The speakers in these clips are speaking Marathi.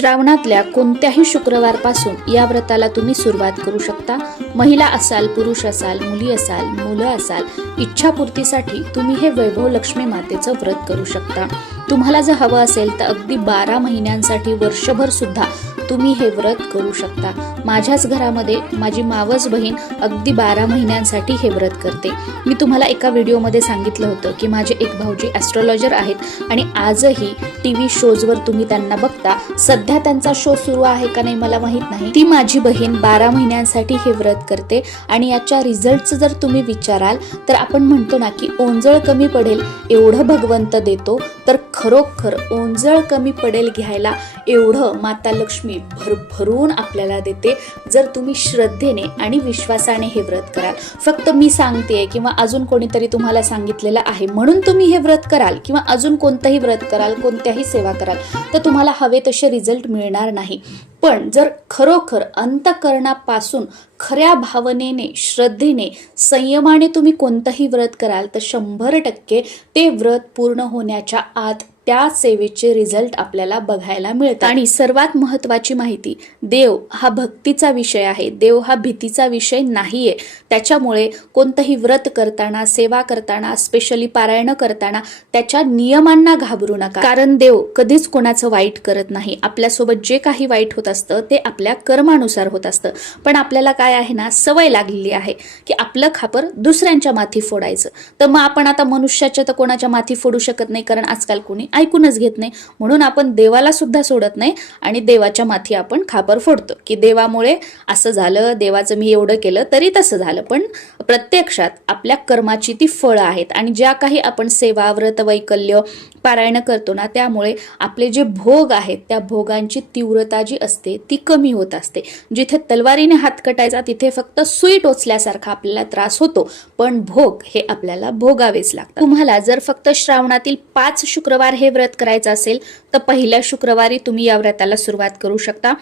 श्रावणातल्या कोणत्याही शुक्रवारपासून या व्रताला तुम्ही सुरुवात करू शकता। महिला असाल, पुरुष असाल, मुली असाल, मुलं असाल, इच्छापूर्तीसाठी तुम्ही हे वैभव लक्ष्मी मातेचं व्रत करू शकता। तुम्हाला जर हवं असेल तर अगदी 12 महिन्यांसाठी वर्षभर सुद्धा तुम्ही हे व्रत करू शकता। माझ्याच घरामध्ये माझी मावस बहीण अगदी 12 महिन्यांसाठी हे व्रत करते। मी तुम्हाला एका व्हिडिओमध्ये सांगितलं होतं की माझे एक भाऊजी ॲस्ट्रोलॉजर आहेत आणि आजही टीव्ही शोजवर तुम्ही त्यांना बघता। सध्या त्यांचा शो सुरू आहे का नाही मला माहित नाही। ती माझी बहीण 12 महिन्यांसाठी हे व्रत करते आणि याच्या रिझल्टचं जर तुम्ही विचाराल तर आपण म्हणतो ना की ओंजळ कमी पडेल एवढं भगवंत देतो, तर खरोखर ओंजळ कमी पडेल घ्यायला एवढं माता लक्ष्मी भरभरून आपल्याला देते जर तुम्ही श्रद्धेने आणि विश्वासाने हे व्रत कराल। फक्त मी सांगते किंवा अजून कोणीतरी तुम्हाला सांगितलेलं आहे म्हणून तुम्ही हे व्रत कराल किंवा अजून कोणतंही व्रत कराल, कोणत्याही सेवा कराल तर तुम्हाला हवे तसे रिझल्ट मिळणार नाही। पण जर खरोखर अंतःकरणापासून खऱ्या भावनेने, श्रद्धेने, संयमाने तुम्ही कोणतंही व्रत कराल तर 100% ते व्रत पूर्ण होण्याच्या आत त्या सेवेचे रिझल्ट आपल्याला बघायला मिळतात। आणि सर्वात महत्त्वाची माहिती, देव हा भक्तीचा विषय आहे, देव हा भीतीचा विषय नाहीये। त्याच्यामुळे कोणतंही व्रत करताना, सेवा करताना, स्पेशली पारायण करताना त्याच्या नियमांना घाबरू नका, कारण देव कधीच कोणाचं वाईट करत नाही। आपल्यासोबत जे काही वाईट होत असतं ते आपल्या कर्मानुसार होत असतं, पण आपल्याला काय आहे ना, सवय लागलेली आहे की आपलं खापर दुसऱ्यांच्या माथी फोडायचं। तर मग आपण आता मनुष्याच्या तर कोणाच्या माथी फोडू शकत नाही, कारण आजकाल कोणी ऐकूनच घेत नाही, म्हणून आपण देवाला सुद्धा सोडत नाही आणि देवाच्या माथी आपण खापर फोडतो की देवामुळे असं झालं, देवाचं मी एवढं केलं तरी तसं झालं। पण प्रत्यक्षात आपल्या कर्माची ती फळं आहेत आणि ज्या काही आपण सेवा, व्रत, वैकल्य, पारायण करतो ना, त्यामुळे आपले जे भोग आहेत त्या भोगांची तीव्रता जी असते ती कमी होत असते। जिथे तलवारीने हात कटायचा तिथे फक्त सुई टोचल्यासारखा आपल्याला त्रास होतो, पण भोग हे आपल्याला भोगावेच लागतात। तुम्हाला जर फक्त श्रावणातील 5 शुक्रवार हे व्रत करायचं असेल तर पहिल्या शुक्रवारी तुम्ही या व्रताला सुरुवात करू शकता,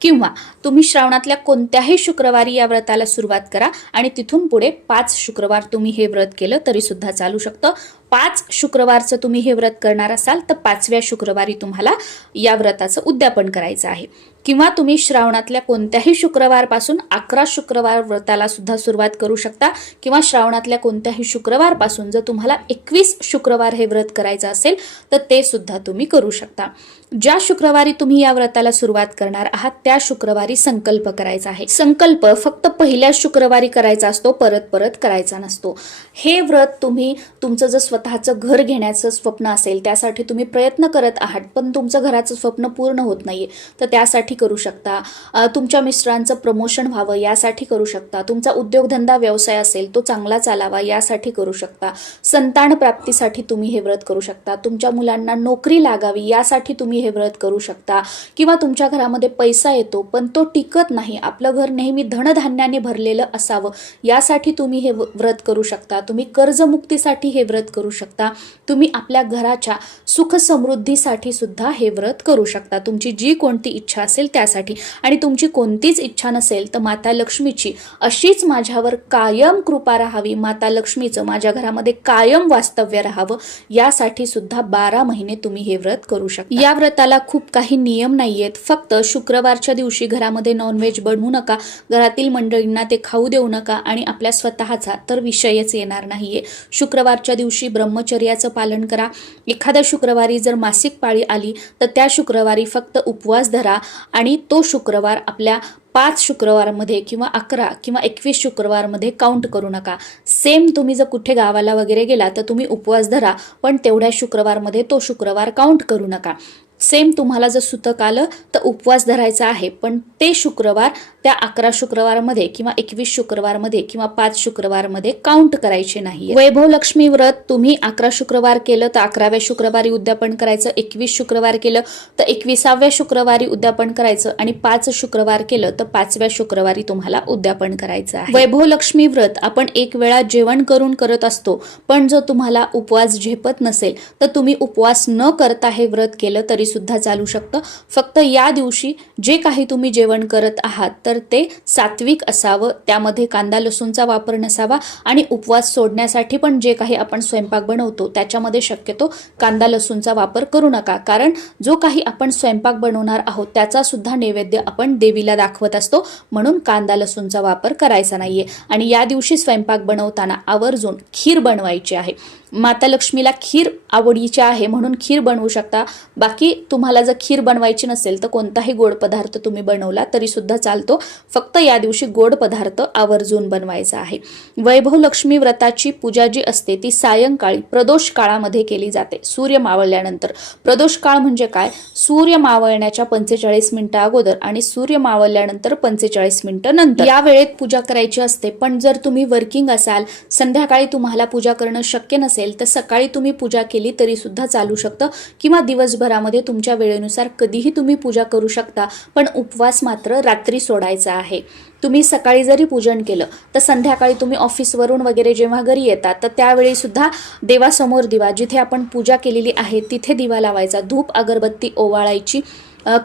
किंवा तुम्ही श्रावणातल्या कोणत्याही शुक्रवारी या व्रताला सुरुवात करा आणि तिथून पुढे 5 शुक्रवार तुम्ही हे व्रत केलं तरी सुद्धा चालू शकतं। 5 शुक्रवारचं तुम्ही हे व्रत करणार असाल तर 5व्या शुक्रवारी तुम्हाला या व्रताचं उद्यापन करायचं आहे, किंवा तुम्ही श्रावणातल्या कोणत्याही शुक्रवारपासून 11 शुक्रवार व्रताला सुद्धा सुरुवात करू शकता, किंवा श्रावणातल्या कोणत्याही शुक्रवारपासून जर तुम्हाला 21 शुक्रवार हे व्रत करायचं असेल तर ते सुद्धा तुम्ही करू शकता। ज्या शुक्रवारी तुम्ही या व्रताला सुरुवात करणार आहात त्या शुक्रवारी संकल्प करायचा आहे। संकल्प फक्त पहिल्या शुक्रवारी करायचा असतो, परत परत करायचा नसतो। हे व्रत तुम्ही तुमचं जर स्वतःचं घर घेण्याचं स्वप्न असेल, त्यासाठी तुम्ही प्रयत्न करत आहात पण तुमचं घराचं स्वप्न पूर्ण होत नाहीये तर त्यासाठी करू शकता। तुमच्या मिस्टरांचं प्रमोशन व्हावं यासाठी करू शकता। तुमचा उद्योगधंदा, व्यवसाय असेल तो चांगला चालावा यासाठी करू शकता। संतान प्राप्तीसाठी तुम्ही हे व्रत करू शकता। तुमच्या मुलांना नोकरी लागावी यासाठी तुम्ही हे व्रत करू शकता, किंवा तुमच्या घरामध्ये पैसा येतो पण तो टिकत नाही, आपलं घर नेहमी धनधान्याने भरलेलं असावं यासाठी तुम्ही हे व्रत करू शकता। तुम्ही कर्जमुक्तीसाठी हे व्रत करू शकता। तुम्ही आपल्या घराच्या सुख समृद्धीसाठी सुद्धा हे व्रत करू शकता। तुमची जी कोणती इच्छा असेल त्यासाठी, आणि तुमची कोणतीच इच्छा नसेल तर माता लक्ष्मीची अशीच माझ्यावर कायम कृपा राहावी, माता लक्ष्मीचं माझ्या घरामध्ये कायम वास्तव्य राहावं यासाठी सुद्धा 12 महिने तुम्ही हे व्रत करू शकता। या व्रताला खूप काही नियम नाहीयेत, फक्त शुक्रवारच्या दिवशी घरामध्ये नॉनव्हेज बनवू नका, घरातील मंडळींना ते खाऊ देऊ नका आणि आपल्या स्वतःचा तर विषयच येणार नाहीये। शुक्रवारच्या दिवशी ब्रह्मचर्याचं पालन करा। एखाद्या शुक्रवारी जर मासिक पाळी आली तर त्या शुक्रवारी फक्त उपवास धरा आणि तो शुक्रवार आपल्या 5 शुक्रवारमध्ये किंवा 11 किंवा 21 शुक्रवारमध्ये काउंट करू नका। सेम तुम्ही जर कुठे गावाला वगैरे गेला तर तुम्ही उपवास धरा, पण तेवढ्या शुक्रवारमध्ये तो शुक्रवार काउंट करू नका। सेम तुम्हाला जर सुतक आलं तर उपवास धरायचा आहे, पण ते शुक्रवार त्या 11 शुक्रवारमध्ये किंवा 21 शुक्रवारमध्ये किंवा 5 शुक्रवारमध्ये काउंट करायचे नाही। वैभव लक्ष्मी व्रत तुम्ही 11 शुक्रवार केलं तर 11व्या शुक्रवारी उद्यापन करायचं, 21 शुक्रवार केलं तर 21व्या शुक्रवारी उद्यापन करायचं, आणि 5 शुक्रवार केलं तर 5व्या शुक्रवारी तुम्हाला उद्यापन करायचं आहे। वैभव लक्ष्मी व्रत आपण एक वेळा जेवण करून करत असतो, पण जर तुम्हाला उपवास झेपत नसेल तर तुम्ही उपवास न करता हे व्रत केलं तरी सुद्धा चालू शकतं. फक्त या दिवशी जे काही तुम्ही जेवण करत आहात तर ते सात्विक असावं, त्यामध्ये कांदा लसूणचा वापर नसावा आणि उपवास सोडण्यासाठी पण जे काही आपण स्वयंपाक बनवतो त्याच्यामध्ये शक्यतो कांदा लसूणचा वापर करू नका. कारण जो काही आपण स्वयंपाक बनवणार आहोत त्याचा सुद्धा नैवेद्य आपण देवीला दाखवत असतो, म्हणून कांदा लसूणचा वापर करायचा नाहीये. आणि या दिवशी स्वयंपाक बनवताना आवर्जून खीर बनवायची आहे. माता लक्ष्मीला खीर आवडीची आहे म्हणून खीर बनवू शकता. बाकी तुम्हाला जर खीर बनवायची नसेल तर कोणताही गोड पदार्थ तुम्ही बनवला तरी सुद्धा चालतो. फक्त या दिवशी गोड पदार्थ आवर्जून बनवायचा आहे. वैभव लक्ष्मी व्रताची पूजा जी असते ती सायंकाळी प्रदोष काळामध्ये केली जाते, सूर्य मावळल्यानंतर. प्रदोष काळ म्हणजे काय? सूर्य मावळण्याच्या 45 मिनिटं अगोदर आणि सूर्य मावळल्यानंतर 45 मिनिटं नंतर या वेळेत पूजा करायची असते. पण जर तुम्ही वर्किंग असाल, संध्याकाळी तुम्हाला पूजा करणं शक्य नसेल तर सकाळी तुम्ही पूजा केली तरी सुद्धा चालू शकतं, किंवा दिवसभरामध्ये तुमच्या वेळेनुसार कधीही तुम्ही पूजा करू शकता. पण उपवास मात्र रात्री सोडायचा आहे. तुम्ही सकाळी जरी पूजन केलं तर संध्याकाळी तुम्ही ऑफिसवरून वगैरे जेव्हा घरी येतात तर त्यावेळी सुद्धा देवासमोर दिवा, जिथे आपण पूजा केलेली आहे तिथे दिवा लावायचा, धूप अगरबत्ती ओवाळायची,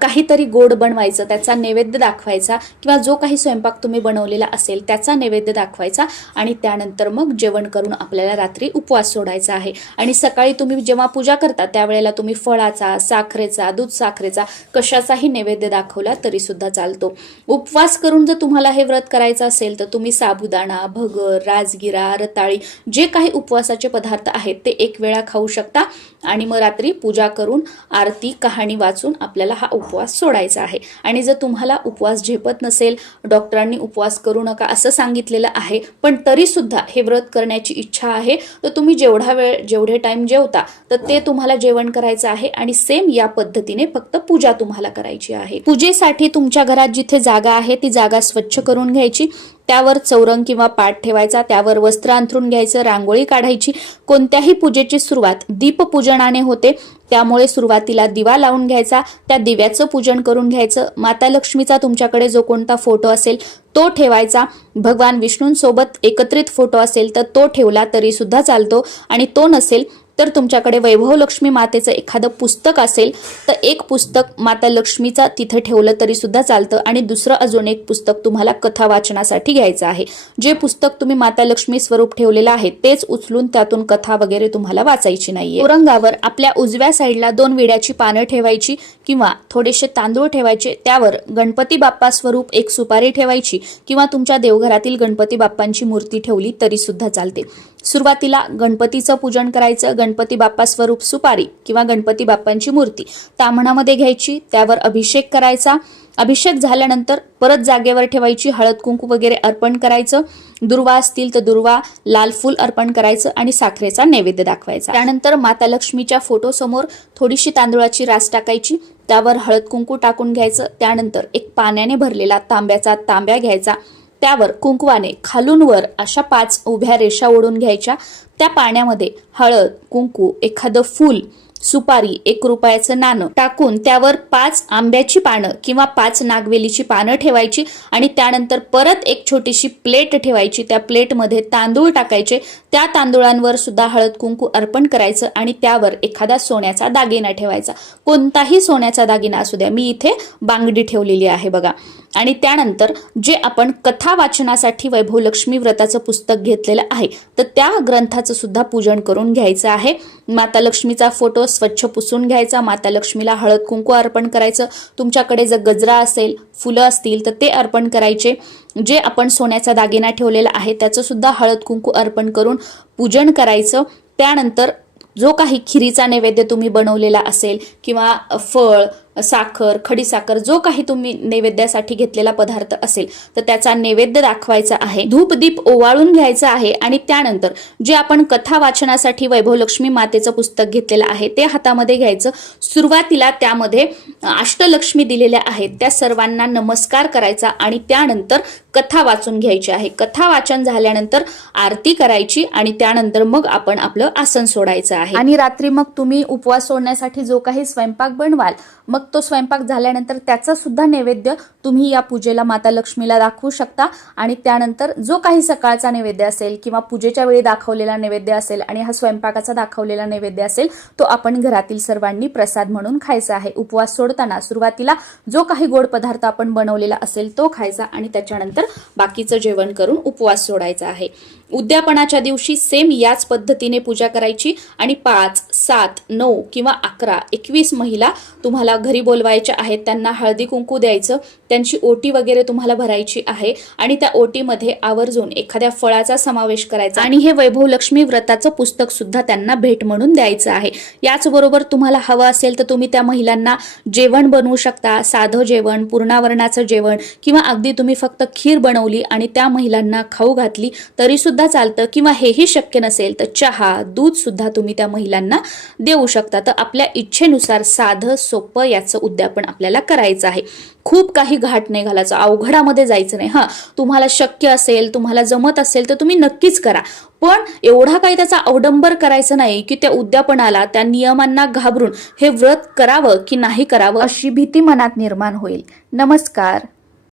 काहीतरी गोड बनवायचं, त्याचा नैवेद्य दाखवायचा, किंवा जो काही स्वयंपाक तुम्ही बनवलेला असेल त्याचा नैवेद्य दाखवायचा आणि त्यानंतर मग जेवण करून आपल्याला रात्री उपवास सोडायचा आहे. आणि सकाळी तुम्ही जेव्हा पूजा करता त्यावेळेला तुम्ही फळाचा, साखरेचा, दूध साखरेचा कशाचाही नैवेद्य दाखवला तरी सुद्धा चालतो. उपवास करून जर तुम्हाला हे व्रत करायचं असेल तर तुम्ही साबुदाणा, भगर, राजगिरा, रताळी जे काही उपवासाचे पदार्थ आहेत ते एक वेळा खाऊ शकता आणि मग रात्री पूजा करून आरती कहाणी वाचून आपल्याला हा उपवास सोडायचा आहे. आणि जर तुम्हाला उपवास झेपत नसेल, डॉक्टरांनी उपवास करू नका असं सांगितलेलं आहे, पण तरी सुद्धा हे व्रत करण्याची इच्छा आहे तर तुम्ही जेवढे टाइम जेवता तर ते तुम्हाला जेवण करायचं आहे आणि सेम या पद्धतीने फक्त पूजा तुम्हाला करायची आहे. पूजेसाठी तुमच्या घरात जिथे जागा आहे ती जागा स्वच्छ करून घ्यायची, त्यावर चौरंग किंवा पाट ठेवायचा, त्यावर वस्त्र अंथरून घ्यायचं, रांगोळी काढायची. कोणत्याही पूजेची सुरुवात दीपपूजनाने होते, त्यामुळे सुरुवातीला दिवा लावून घ्यायचा, त्या दिव्याचं पूजन करून घ्यायचं. माता लक्ष्मीचा तुमच्याकडे जो कोणता फोटो असेल तो ठेवायचा. भगवान विष्णूंसोबत एकत्रित फोटो असेल तर तो ठेवला तरी सुद्धा चालतो, आणि तो नसेल तर तुमच्याकडे वैभव लक्ष्मी मातेचं एखादं पुस्तक असेल तर एक पुस्तक माता लक्ष्मीचा तिथे ठेवलं तरी सुद्धा चालतं, आणि दुसरं अजून एक पुस्तक तुम्हाला कथा वाचनासाठी घ्यायचं आहे. जे पुस्तक तुम्ही माता लक्ष्मी स्वरूप ठेवलेलं आहे तेच उचलून त्यातून कथा वगैरे तुम्हाला वाचायची नाहीये. चौरंगावर आपल्या उजव्या साईडला 2 विड्याची पानं ठेवायची किंवा थोडेसे तांदूळ ठेवायचे, त्यावर गणपती बाप्पा स्वरूप एक सुपारी ठेवायची किंवा तुमच्या देवघरातील गणपती बाप्पांची मूर्ती ठेवली तरी सुद्धा चालते. सुरुवातीला गणपतीचं पूजन करायचं. गणपती बाप्पा स्वरूप सुपारी किंवा गणपती बाप्पांची मूर्ती ताम्हणामध्ये घ्यायची, त्यावर अभिषेक करायचा. अभिषेक झाल्यानंतर परत जागेवर ठेवायची, हळद कुंकू वगैरे अर्पण करायचं. दुर्वा असतील तर दुर्वा, लाल फूल अर्पण करायचं आणि साखरेचा नैवेद्य दाखवायचा. त्यानंतर माता लक्ष्मीच्या फोटो समोर थोडीशी तांदूळाची रास टाकायची, त्यावर हळद कुंकू टाकून घ्यायचं. त्यानंतर एक पाण्याने भरलेला तांब्याचा तांब्या घ्यायचा, त्यावर कुंकवाने खालून वर अशा 5 उभ्या रेषा ओढून घ्यायच्या. त्या पाण्यामध्ये हळद, कुंकू, एखादं फूल, सुपारी, 1 रुपयाचं नाणं टाकून त्यावर 5 आंब्याची पानं किंवा 5 नागवेलीची पानं ठेवायची आणि त्यानंतर परत एक छोटीशी प्लेट ठेवायची. त्या प्लेटमध्ये तांदूळ टाकायचे, त्या तांदूळांवर सुद्धा हळद कुंकू अर्पण करायचं आणि त्यावर एखादा सोन्याचा दागिना ठेवायचा. कोणताही सोन्याचा दागिना असू द्या, मी इथे बांगडी ठेवलेली आहे बघा. आणि त्यानंतर जे आपण कथा वाचनासाठी वैभव लक्ष्मी व्रताचं पुस्तक घेतलेलं आहे तर त्या ग्रंथाचं सुद्धा पूजन करून घ्यायचं आहे. माता लक्ष्मीचा फोटो स्वच्छ पुसून घ्यायचा, माता लक्ष्मीला हळद कुंकू अर्पण करायचं. तुमच्याकडे जर गजरा असेल, फुलं असतील तर ते अर्पण करायचे. जे आपण सोन्याचा दागिना ठेवलेला आहे त्याचं सुद्धा हळद कुंकू अर्पण करून पूजन करायचं. त्यानंतर जो काही खिरीचा नैवेद्य तुम्ही बनवलेला असेल किंवा फळ, साखर, खडीसाखर, जो काही तुम्ही नैवेद्यासाठी घेतलेला पदार्थ असेल तर त्याचा नैवेद्य दाखवायचा आहे. धूप दीप ओवाळून घ्यायचा आहे आणि त्यानंतर जे आपण कथा वाचनासाठी वैभव लक्ष्मी मातेचं पुस्तक घेतलेलं आहे ते हातामध्ये घ्यायचं. सुरुवातीला त्यामध्ये अष्टलक्ष्मी दिलेल्या आहेत त्या सर्वांना नमस्कार करायचा आणि त्यानंतर कथा वाचून घ्यायची आहे. कथा वाचन झाल्यानंतर आरती करायची आणि त्यानंतर मग आपण आपलं आसन सोडायचं आहे. आणि रात्री मग तुम्ही उपवास सोडण्यासाठी जो काही स्वयंपाक बनवाल, मग तो स्वयंपाक झाल्यानंतर त्याचा सुद्धा नैवेद्य तुम्ही या पूजेला माता लक्ष्मीला दाखवू शकता. आणि त्यानंतर जो काही सकाळचा नैवेद्य असेल किंवा पूजेच्या वेळी दाखवलेला नैवेद्य असेल आणि हा स्वयंपाकाचा दाखवलेला नैवेद्य असेल, तो आपण घरातील सर्वांनी प्रसाद म्हणून खायचा आहे. उपवास सोडताना सुरुवातीला जो काही गोड पदार्थ आपण बनवलेला असेल तो खायचा आणि त्याच्यानंतर बाकीचं जेवण करून उपवास सोडायचा आहे. उद्यापनाच्या दिवशी सेम याच पद्धतीने पूजा करायची आणि 5, 7, 9 किंवा 11, 21 महिला तुम्हाला घरी बोलवायच्या आहेत. त्यांना हळदी कुंकू द्यायचं, त्यांची ओटी वगैरे तुम्हाला भरायची आहे आणि त्या ओटीमध्ये आवर्जून एखाद्या फळाचा समावेश करायचा आणि हे वैभव लक्ष्मी व्रताचं पुस्तक सुद्धा त्यांना भेट म्हणून द्यायचं आहे. याचबरोबर तुम्हाला हवं असेल तर तुम्ही त्या महिलांना जेवण बनवू शकता. साधं जेवण, पूर्णावरणाचं जेवण किंवा अगदी तुम्ही फक्त खीर बनवली आणि त्या महिलांना खाऊ घातली तरी सुद्धा चालतं. किंवा हेही शक्य नसेल तर चहा, दूध सुद्धा तुम्ही त्या महिलांना देऊ शकता. तर आपल्या इच्छेनुसार साधं सोपं याचं उद्यापन आपल्याला करायचं आहे. खूप काही घाट नाही घालायचं, अवघडामध्ये जायचं नाही. तुम्हाला शक्य असेल, तुम्हाला जमत असेल तर तुम्ही नक्कीच करा, पण एवढा काही त्याचा अवडंबर करायचं नाही की त्या उद्यापनाला, त्या नियमांना घाबरून हे व्रत करावं की नाही करावं अशी भीती मनात निर्माण होईल. नमस्कार.